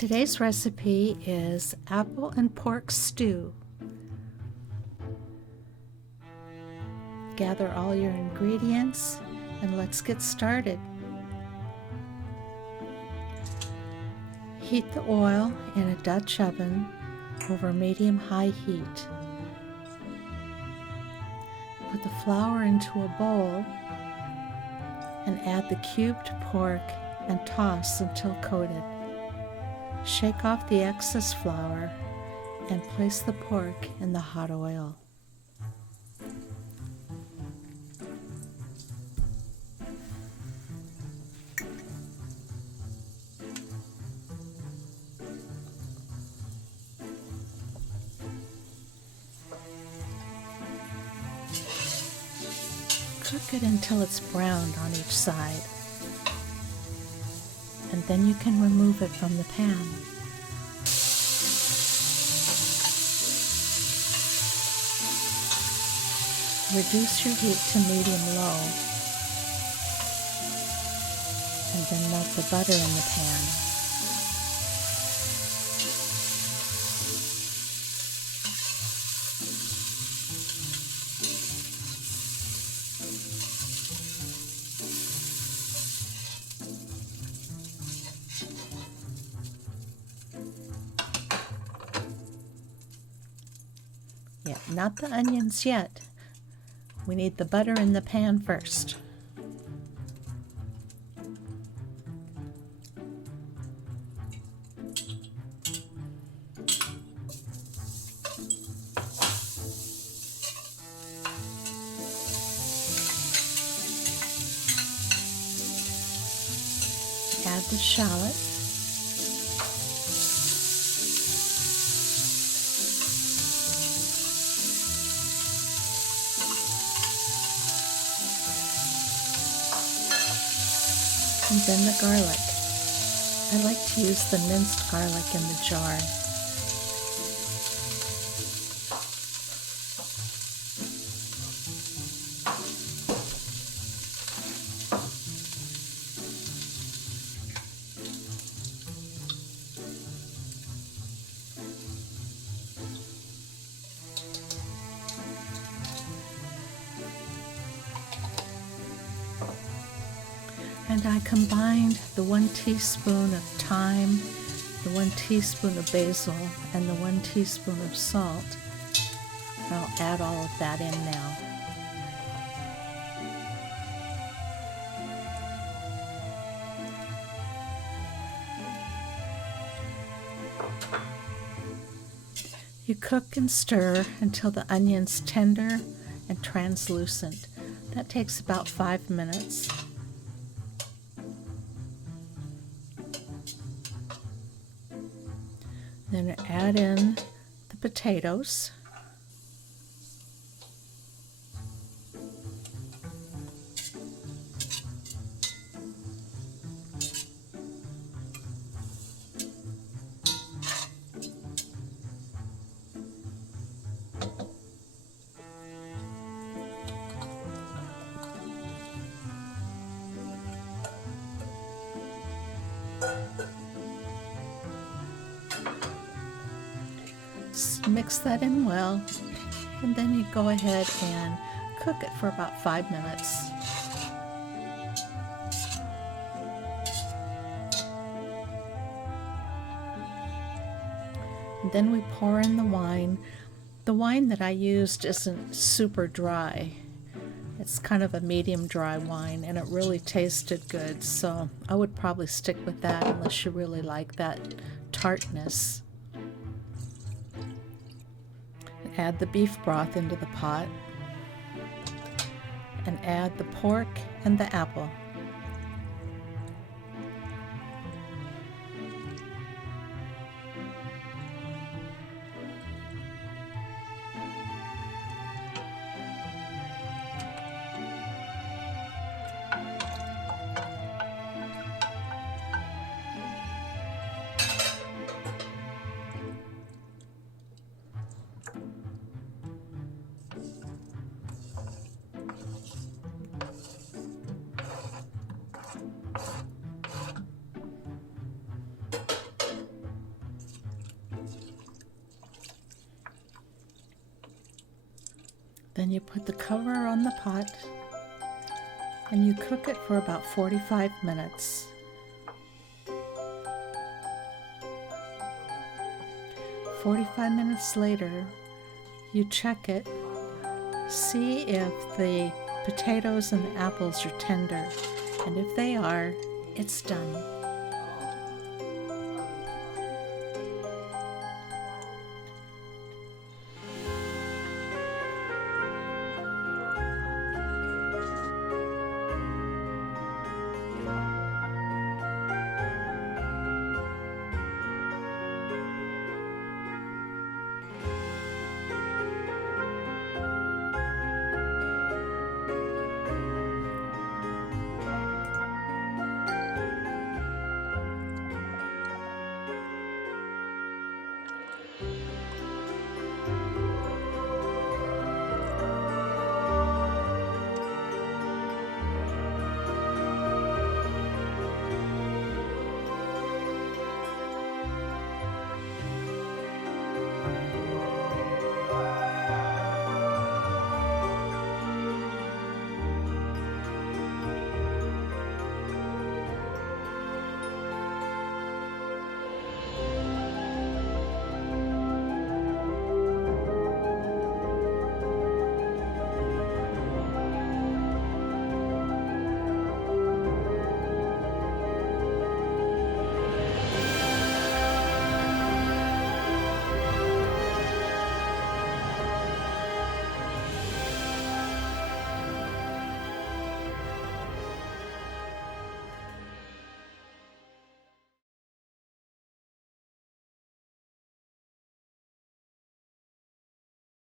Today's recipe is apple and pork stew. Gather all your ingredients and let's get started. Heat the oil in a Dutch oven over medium-high heat. Put the flour into a bowl and add the cubed pork and toss until coated. Shake off the excess flour and place the pork in the hot oil. Cook it until it's browned on each side, and then you can remove it from the pan. Reduce your heat to medium-low, and then melt the butter in the pan. Yeah, not the onions yet. We need the butter in the pan first. Add the shallot. And then the garlic. I like to use the minced garlic in the jar. And I combined the 1 teaspoon of thyme, the 1 teaspoon of basil, and the 1 teaspoon of salt. And I'll add all of that in now. You cook and stir until the onion's tender and translucent. That takes about 5 minutes. Then add in the potatoes. Mix that in well, and then you go ahead and cook it for about 5 minutes. And then we pour in the wine. The wine that I used isn't super dry. It's kind of a medium dry wine, and it really tasted good, so I would probably stick with that unless you really like that tartness. Add the beef broth into the pot and add the pork and the apple. and you put the cover on the pot and you cook it for about 45 minutes. "45 minutes later, you check it, see if the potatoes and the apples are tender, and if they are, it's done.